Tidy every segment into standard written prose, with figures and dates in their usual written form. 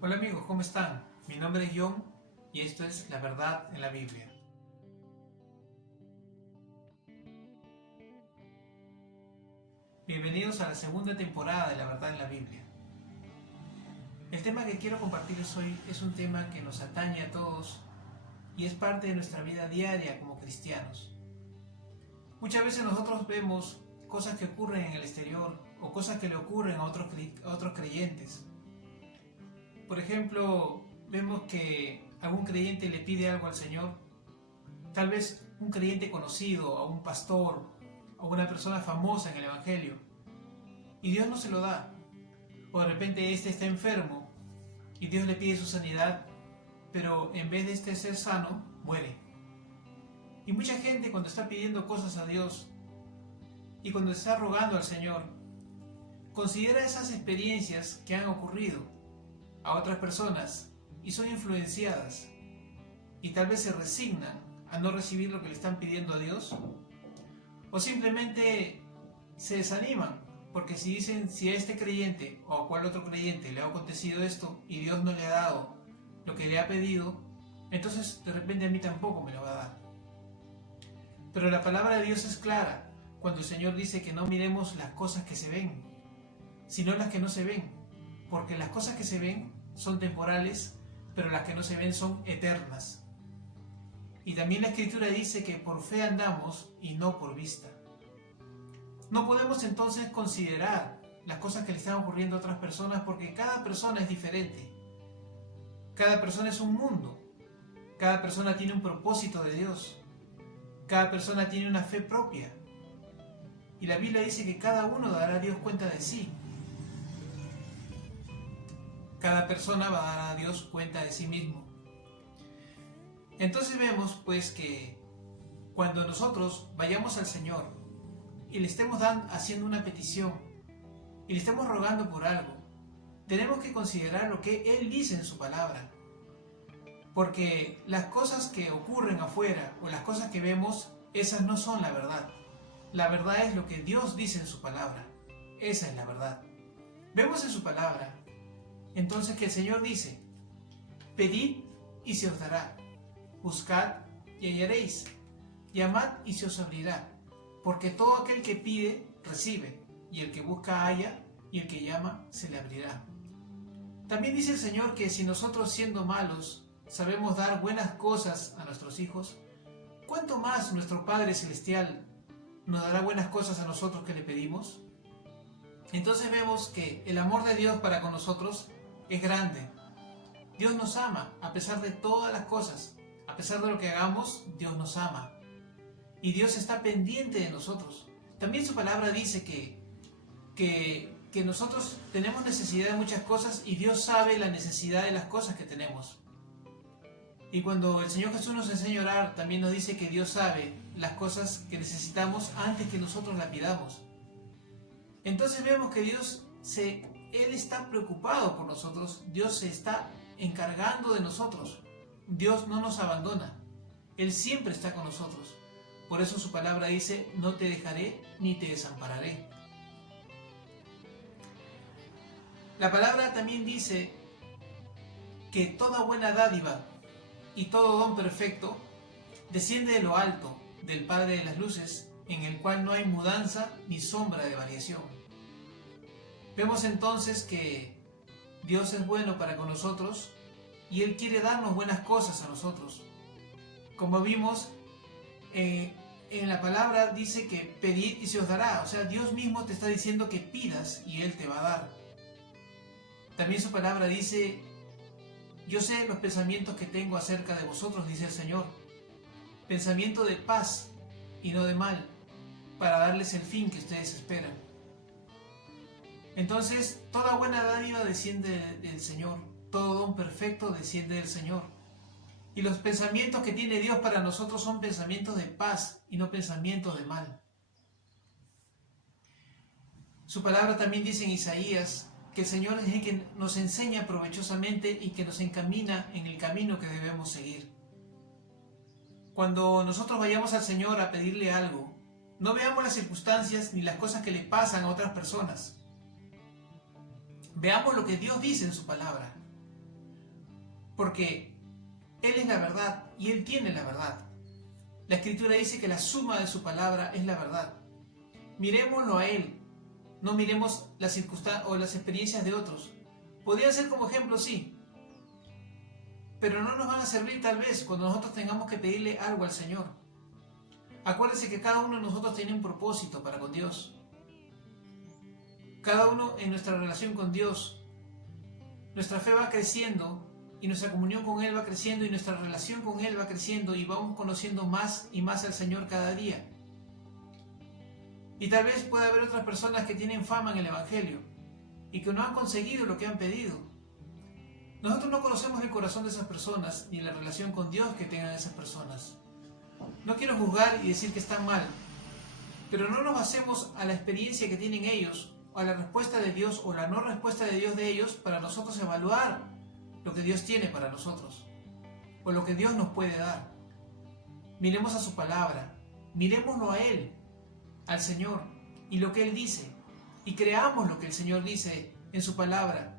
Hola amigos, ¿cómo están? Mi nombre es John y esto es La Verdad en la Biblia. Bienvenidos a la segunda temporada de La Verdad en la Biblia. El tema que quiero compartirles hoy es un tema que nos atañe a todos y es parte de nuestra vida diaria como cristianos. Muchas veces nosotros vemos cosas que ocurren en el exterior o cosas que le ocurren a otros creyentes. Por ejemplo, vemos que algún creyente le pide algo al Señor, tal vez un creyente conocido, a un pastor, o una persona famosa en el Evangelio, y Dios no se lo da. O de repente éste está enfermo y Dios le pide su sanidad, pero en vez de este ser sano, muere. Y mucha gente cuando está pidiendo cosas a Dios y cuando está rogando al Señor, considera esas experiencias que han ocurrido a otras personas y son influenciadas y tal vez se resignan a no recibir lo que le están pidiendo a Dios, o simplemente se desaniman porque si dicen, si a este creyente o a cual otro creyente le ha acontecido esto y Dios no le ha dado lo que le ha pedido, entonces de repente a mí tampoco me lo va a dar. Pero la palabra de Dios es clara cuando el Señor dice que no miremos las cosas que se ven, sino las que no se ven, porque las cosas que se ven son temporales, pero las que no se ven son eternas. Y también la Escritura dice que por fe andamos y no por vista. No podemos entonces considerar las cosas que le están ocurriendo a otras personas porque cada persona es diferente. Cada persona es un mundo. Cada persona tiene un propósito de Dios. Cada persona tiene una fe propia. Y la Biblia dice que cada uno dará a Dios cuenta de sí. Cada persona va a dar a Dios cuenta de sí mismo. Entonces vemos pues que cuando nosotros vayamos al Señor y le estemos haciendo una petición y le estemos rogando por algo, tenemos que considerar lo que Él dice en su palabra. Porque las cosas que ocurren afuera o las cosas que vemos, esas no son la verdad. La verdad es lo que Dios dice en su palabra. Esa es la verdad. Vemos en su palabra entonces que el Señor dice: pedid y se os dará, buscad y hallaréis, llamad y se os abrirá, porque todo aquel que pide, recibe, y el que busca halla, y el que llama se le abrirá. También dice el Señor que si nosotros siendo malos sabemos dar buenas cosas a nuestros hijos, ¿cuánto más nuestro Padre Celestial nos dará buenas cosas a nosotros que le pedimos? Entonces vemos que el amor de Dios para con nosotros es grande. Dios nos ama a pesar de todas las cosas. A pesar de lo que hagamos, Dios nos ama. Y Dios está pendiente de nosotros. También su palabra dice que nosotros tenemos necesidad de muchas cosas y Dios sabe la necesidad de las cosas que tenemos. Y cuando el Señor Jesús nos enseña a orar, también nos dice que Dios sabe las cosas que necesitamos antes que nosotros las pidamos. Entonces vemos que Él está preocupado por nosotros, Dios se está encargando de nosotros, Dios no nos abandona, Él siempre está con nosotros. Por eso su palabra dice: no te dejaré ni te desampararé. La palabra también dice que toda buena dádiva y todo don perfecto desciende de lo alto, del Padre de las luces, en el cual no hay mudanza ni sombra de variación. Vemos entonces que Dios es bueno para con nosotros y Él quiere darnos buenas cosas a nosotros. Como vimos, en la palabra dice que pedid y se os dará. O sea, Dios mismo te está diciendo que pidas y Él te va a dar. También su palabra dice: yo sé los pensamientos que tengo acerca de vosotros, dice el Señor. Pensamiento de paz y no de mal, para darles el fin que ustedes esperan. Entonces, toda buena dádiva desciende del Señor, todo don perfecto desciende del Señor. Y los pensamientos que tiene Dios para nosotros son pensamientos de paz y no pensamientos de mal. Su palabra también dice en Isaías que el Señor es el que nos enseña provechosamente y que nos encamina en el camino que debemos seguir. Cuando nosotros vayamos al Señor a pedirle algo, no veamos las circunstancias ni las cosas que le pasan a otras personas. Veamos lo que Dios dice en su palabra. porque Él es la verdad y Él tiene la verdad. La Escritura dice que la suma de su palabra es la verdad. Miremoslo a Él, no miremos las circunstancias o las experiencias de otros. Podría ser como ejemplo, sí, pero no nos van a servir tal vez cuando nosotros tengamos que pedirle algo al Señor. Acuérdense que cada uno de nosotros tiene un propósito para con Dios. Cada uno en nuestra relación con Dios, nuestra fe va creciendo y nuestra comunión con Él va creciendo y nuestra relación con Él va creciendo y vamos conociendo más y más al Señor cada día. Y tal vez pueda haber otras personas que tienen fama en el Evangelio y que no han conseguido lo que han pedido. Nosotros no conocemos el corazón de esas personas ni la relación con Dios que tengan esas personas. No quiero juzgar y decir que están mal, pero no nos basemos a la experiencia que tienen ellos o a la respuesta de Dios o la no respuesta de Dios de ellos para nosotros evaluar lo que Dios tiene para nosotros o lo que Dios nos puede dar. Miremos a su palabra, miremoslo a Él, al Señor y lo que Él dice, y creamos lo que el Señor dice en su palabra.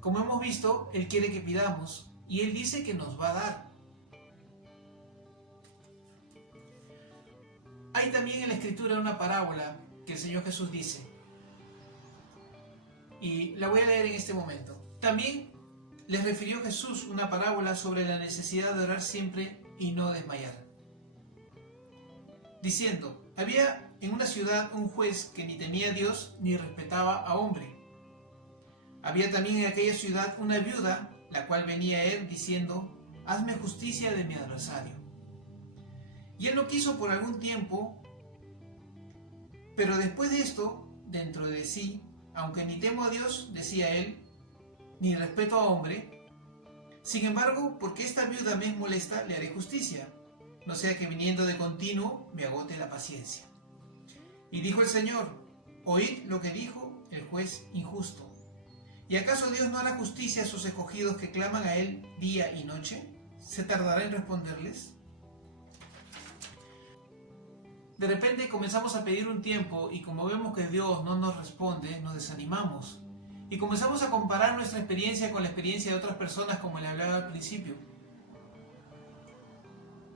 Como hemos visto, Él quiere que pidamos y Él dice que nos va a dar. Hay también en la Escritura una parábola que el Señor Jesús dice, y la voy a leer en este momento. También les refirió Jesús una parábola sobre la necesidad de orar siempre y no desmayar, diciendo: había en una ciudad un juez que ni temía a Dios ni respetaba a hombre. Había también en aquella ciudad una viuda, la cual venía a él diciendo: hazme justicia de mi adversario. Y él no quiso por algún tiempo, pero después de esto, dentro de sí, aunque ni temo a Dios, decía él, ni respeto a hombre, sin embargo, porque esta viuda me es molesta, le haré justicia, no sea que viniendo de continuo me agote la paciencia. Y dijo el Señor: oíd lo que dijo el juez injusto. ¿Y acaso Dios no hará justicia a sus escogidos que claman a Él día y noche? ¿Se tardará en responderles? De repente comenzamos a pedir un tiempo y como vemos que Dios no nos responde, nos desanimamos y comenzamos a comparar nuestra experiencia con la experiencia de otras personas, como le hablaba al principio.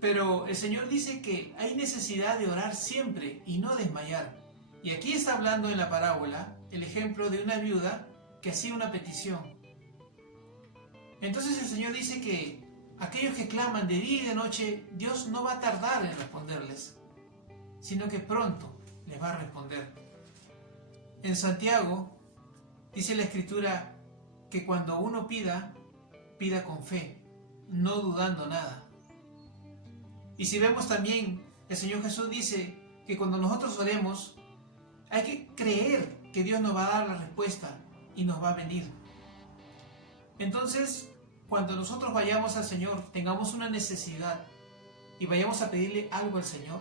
Pero el Señor dice que hay necesidad de orar siempre y no desmayar. Y aquí está hablando en la parábola el ejemplo de una viuda que hacía una petición. Entonces el Señor dice que aquellos que claman de día y de noche, Dios no va a tardar en responderles, sino que pronto les va a responder. En Santiago dice la Escritura que cuando uno pida, pida con fe, no dudando nada. Y si vemos también, el Señor Jesús dice que cuando nosotros oremos, hay que creer que Dios nos va a dar la respuesta y nos va a venir. Entonces, cuando nosotros vayamos al Señor, tengamos una necesidad y vayamos a pedirle algo al Señor,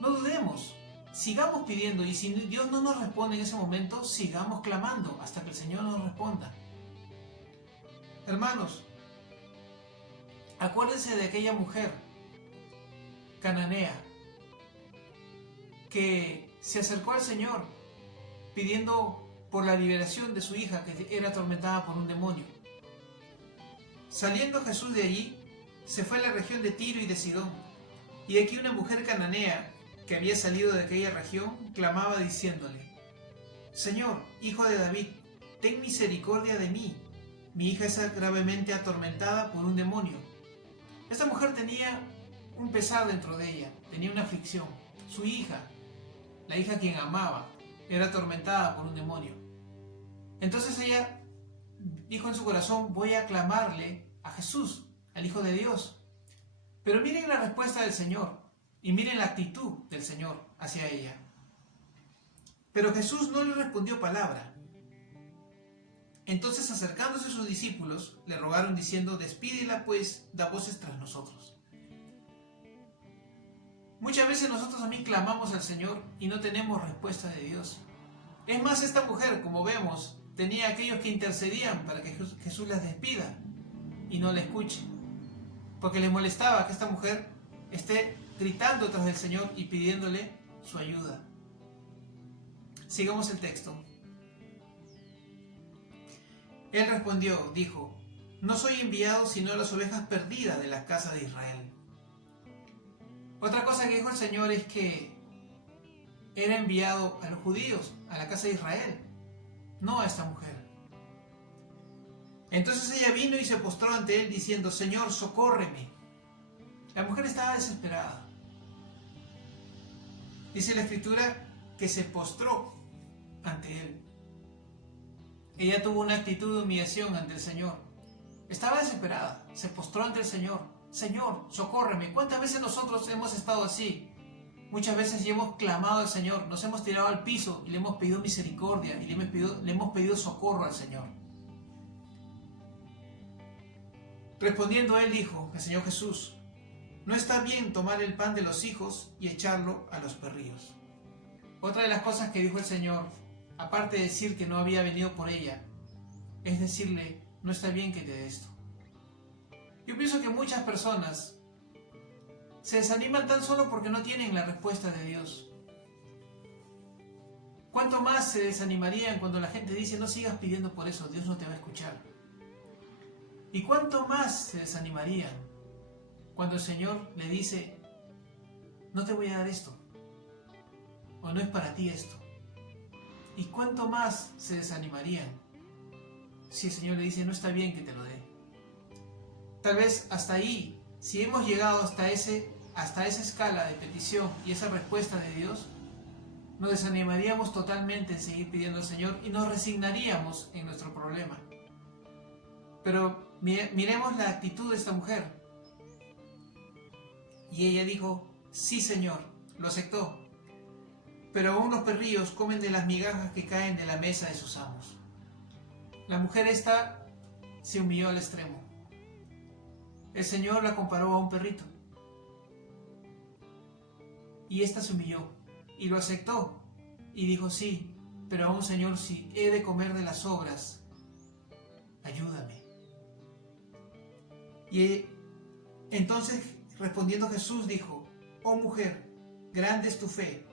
no dudemos, sigamos pidiendo, y si Dios no nos responde en ese momento, sigamos clamando hasta que el Señor nos responda. Hermanos, acuérdense de aquella mujer cananea que se acercó al Señor pidiendo por la liberación de su hija, que era atormentada por un demonio. Saliendo Jesús de allí, se fue a la región de Tiro y de Sidón, y aquí una mujer cananea que había salido de aquella región clamaba diciéndole: Señor, hijo de David, ten misericordia de mí, mi hija es gravemente atormentada por un demonio. Esta mujer tenía un pesar dentro de ella, tenía una aflicción. Su hija, la hija a quien amaba, era atormentada por un demonio. Entonces ella dijo en su corazón: voy a clamarle a Jesús, al Hijo de Dios. Pero miren la respuesta del Señor y miren la actitud del Señor hacia ella. Pero Jesús no le respondió palabra. Entonces, acercándose a sus discípulos, le rogaron diciendo: despídela pues, da voces tras nosotros. Muchas veces nosotros también clamamos al Señor y no tenemos respuesta de Dios. Es más, esta mujer, como vemos, tenía aquellos que intercedían para que Jesús las despida y no la escuche, porque les molestaba que esta mujer esté gritando tras del Señor y pidiéndole su ayuda. Sigamos el texto. Él respondió, dijo: no soy enviado sino a las ovejas perdidas de la casa de Israel. Otra cosa que dijo el Señor es que era enviado a los judíos, a la casa de Israel, no a esta mujer. Entonces ella vino y se postró ante él diciendo: Señor, socórreme. La mujer estaba desesperada. Dice la Escritura que se postró ante él. Ella tuvo una actitud de humillación ante el Señor. Estaba desesperada, se postró ante el Señor. Señor, socórreme. ¿Cuántas veces nosotros hemos estado así? Muchas veces hemos clamado al Señor, nos hemos tirado al piso y le hemos pedido misericordia y le hemos pedido socorro al Señor. Respondiendo él dijo, el Señor Jesús: no está bien tomar el pan de los hijos y echarlo a los perrillos. Otra de las cosas que dijo el Señor, aparte de decir que no había venido por ella, es decirle: no está bien que te dé esto. Yo pienso que muchas personas se desaniman tan solo porque no tienen la respuesta de Dios. ¿Cuánto más se desanimarían cuando la gente dice: no sigas pidiendo por eso, Dios no te va a escuchar? ¿Y cuánto más se desanimarían cuando el Señor le dice: no te voy a dar esto, o no es para ti esto? ¿Y cuánto más se desanimarían si el Señor le dice: no está bien que te lo dé? Tal vez hasta ahí, si hemos llegado hasta esa escala de petición y esa respuesta de Dios, nos desanimaríamos totalmente en seguir pidiendo al Señor y nos resignaríamos en nuestro problema. Pero miremos la actitud de esta mujer. Y ella dijo: sí, Señor, lo aceptó. Pero aún los perrillos comen de las migajas que caen de la mesa de sus amos. La mujer esta se humilló al extremo. El Señor la comparó a un perrito. Y esta se humilló y lo aceptó. Y dijo: sí, pero aún, Señor, si he de comer de las sobras, ayúdame. Y entonces, respondiendo Jesús, dijo: oh mujer, grande es tu fe,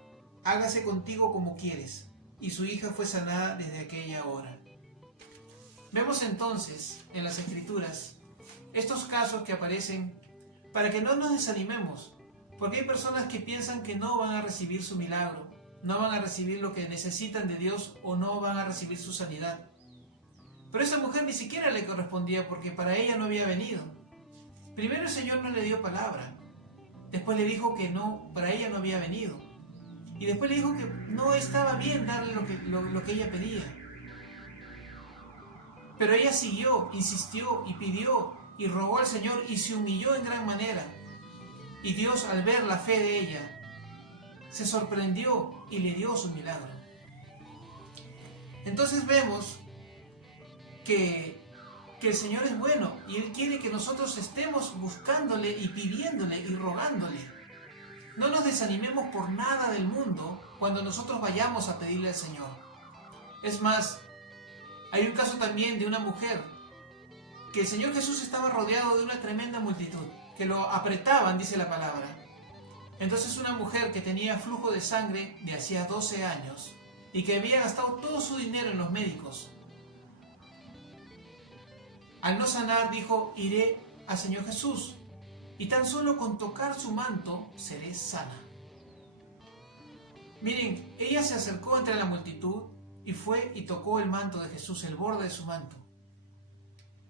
hágase contigo como quieres. Y su hija fue sanada desde aquella hora. Vemos entonces en las Escrituras estos casos que aparecen para que no nos desanimemos, porque hay personas que piensan que no van a recibir su milagro, no van a recibir lo que necesitan de Dios o no van a recibir su sanidad. Pero esa mujer ni siquiera le correspondía, porque para ella no había venido. Primero el Señor no le dio palabra, después le dijo que no, para ella no había venido, y después le dijo que no estaba bien darle lo que ella pedía. Pero ella siguió, insistió y pidió y rogó al Señor y se humilló en gran manera. Y Dios, al ver la fe de ella, se sorprendió y le dio su milagro. Entonces vemos que el Señor es bueno y Él quiere que nosotros estemos buscándole y pidiéndole y rogándole. No nos desanimemos por nada del mundo cuando nosotros vayamos a pedirle al Señor. Es más, hay un caso también de una mujer que el Señor Jesús estaba rodeado de una tremenda multitud, que lo apretaban, dice la palabra. Entonces una mujer que tenía flujo de sangre de hacía 12 años y que había gastado todo su dinero en los médicos, al no sanar dijo: iré al Señor Jesús y tan solo con tocar su manto seré sana. Miren, ella se acercó entre la multitud y fue y tocó el manto de Jesús, el borde de su manto.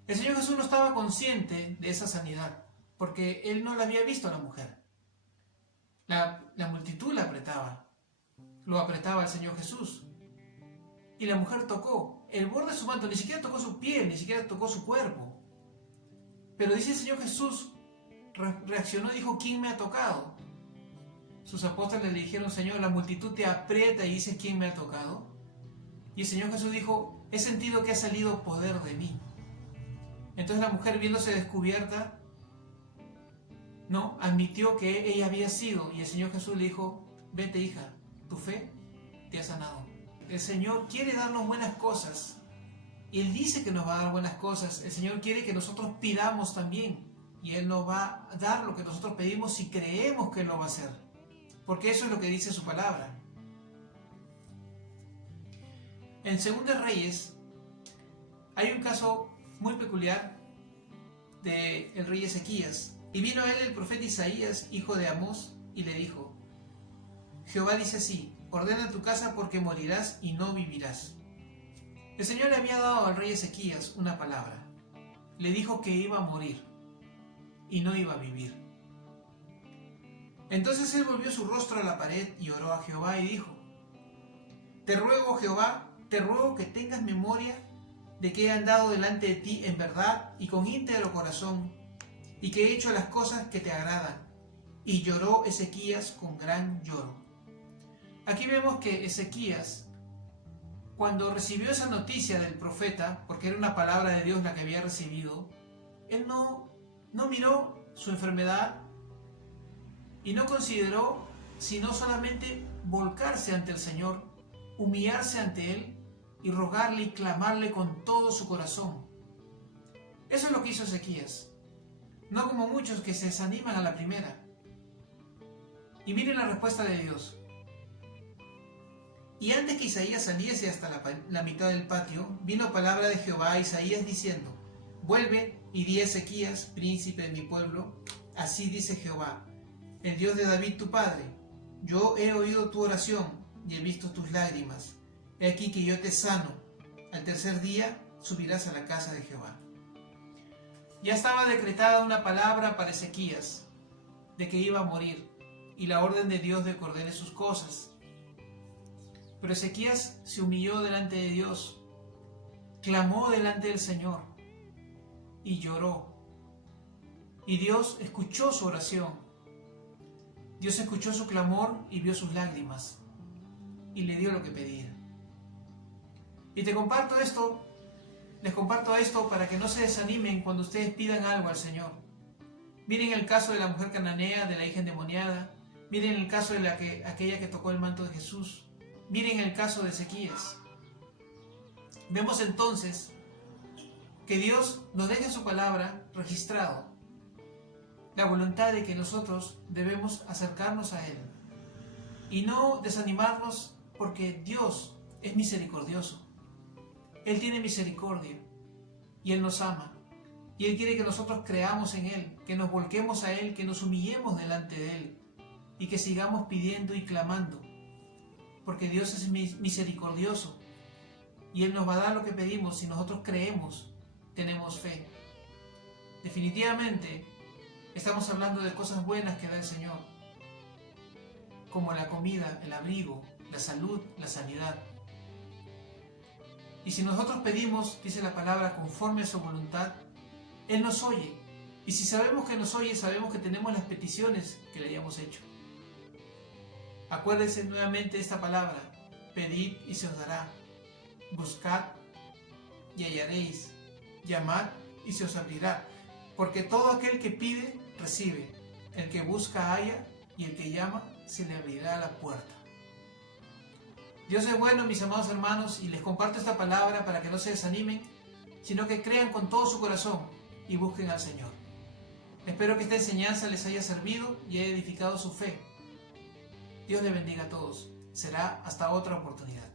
El Señor Jesús no estaba consciente de esa sanidad, porque Él no la había visto a la mujer. La multitud la apretaba, lo apretaba el Señor Jesús. Y la mujer tocó el borde de su manto, ni siquiera tocó su piel, ni siquiera tocó su cuerpo. Pero dice el Señor Jesús, reaccionó y dijo: ¿quién me ha tocado? Sus apóstoles le dijeron: Señor, la multitud te aprieta y dices: ¿quién me ha tocado? Y el Señor Jesús dijo: he sentido que ha salido poder de mí. Entonces la mujer, viéndose descubierta, no admitió que ella había sido, y el Señor Jesús le dijo: vete, hija, tu fe te ha sanado. El Señor quiere darnos buenas cosas y Él dice que nos va a dar buenas cosas. El Señor quiere que nosotros pidamos también y Él nos va a dar lo que nosotros pedimos si creemos que Él lo va a hacer, porque eso es lo que dice su palabra. En 2 Reyes hay un caso muy peculiar del rey Ezequías. Y vino a él el profeta Isaías, hijo de Amós, y le dijo: Jehová dice así: ordena tu casa porque morirás y no vivirás. El Señor le había dado al rey Ezequías una palabra. Le dijo que iba a morir y no iba a vivir. Entonces él volvió su rostro a la pared y oró a Jehová y dijo: Te ruego, Jehová, te ruego que tengas memoria de que he andado delante de ti en verdad y con íntegro corazón, y que he hecho las cosas que te agradan. Y lloró Ezequías con gran lloro. Aquí vemos que Ezequías, cuando recibió esa noticia del profeta, porque era una palabra de Dios la que había recibido, él no miró su enfermedad y no consideró sino solamente volcarse ante el Señor, humillarse ante Él y rogarle y clamarle con todo su corazón. Eso es lo que hizo Ezequías, no como muchos que se desaniman a la primera. Y miren la respuesta de Dios. Y antes que Isaías saliese hasta la mitad del patio, vino palabra de Jehová a Isaías diciendo: Vuelve y di a Ezequías, príncipe de mi pueblo, así dice Jehová, el Dios de David tu padre: Yo he oído tu oración y he visto tus lágrimas. He aquí que yo te sano. Al tercer día subirás a la casa de Jehová. Ya estaba decretada una palabra para Ezequías de que iba a morir, y la orden de Dios de que ordene sus cosas. Pero Ezequías se humilló delante de Dios, clamó delante del Señor y lloró. Y Dios escuchó su oración. Dios escuchó su clamor y vio sus lágrimas y le dio lo que pedía. Y les comparto esto para que no se desanimen cuando ustedes pidan algo al Señor. Miren el caso de la mujer cananea, de la hija endemoniada. Miren el caso de aquella que tocó el manto de Jesús. Miren el caso de Ezequías. Vemos entonces que Dios nos deja en su palabra registrado la voluntad de que nosotros debemos acercarnos a Él y no desanimarnos, porque Dios es misericordioso. Él tiene misericordia y Él nos ama y Él quiere que nosotros creamos en Él, que nos volquemos a Él, que nos humillemos delante de Él y que sigamos pidiendo y clamando, porque Dios es misericordioso y Él nos va a dar lo que pedimos si nosotros creemos, tenemos fe. Definitivamente estamos hablando de cosas buenas que da el Señor, como la comida, el abrigo, la salud, la sanidad. Y si nosotros pedimos, dice la palabra, conforme a su voluntad, Él nos oye. Y si sabemos que nos oye, sabemos que tenemos las peticiones que le hayamos hecho. Acuérdense nuevamente de esta palabra: pedid y se os dará, buscad y hallaréis, llamad y se os abrirá, porque todo aquel que pide, recibe, el que busca, halla, y el que llama, se le abrirá la puerta. Dios es bueno, mis amados hermanos, y les comparto esta palabra para que no se desanimen, sino que crean con todo su corazón y busquen al Señor. Espero que esta enseñanza les haya servido y haya edificado su fe. Dios les bendiga a todos. Será hasta otra oportunidad.